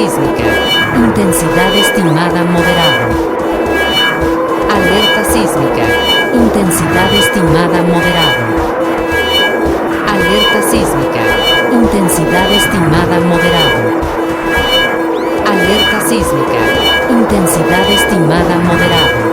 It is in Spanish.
sísmica. Intensidad estimada moderado. Alerta sísmica. Intensidad estimada moderado. Alerta sísmica. Intensidad estimada moderado. Alerta sísmica. Intensidad estimada moderado.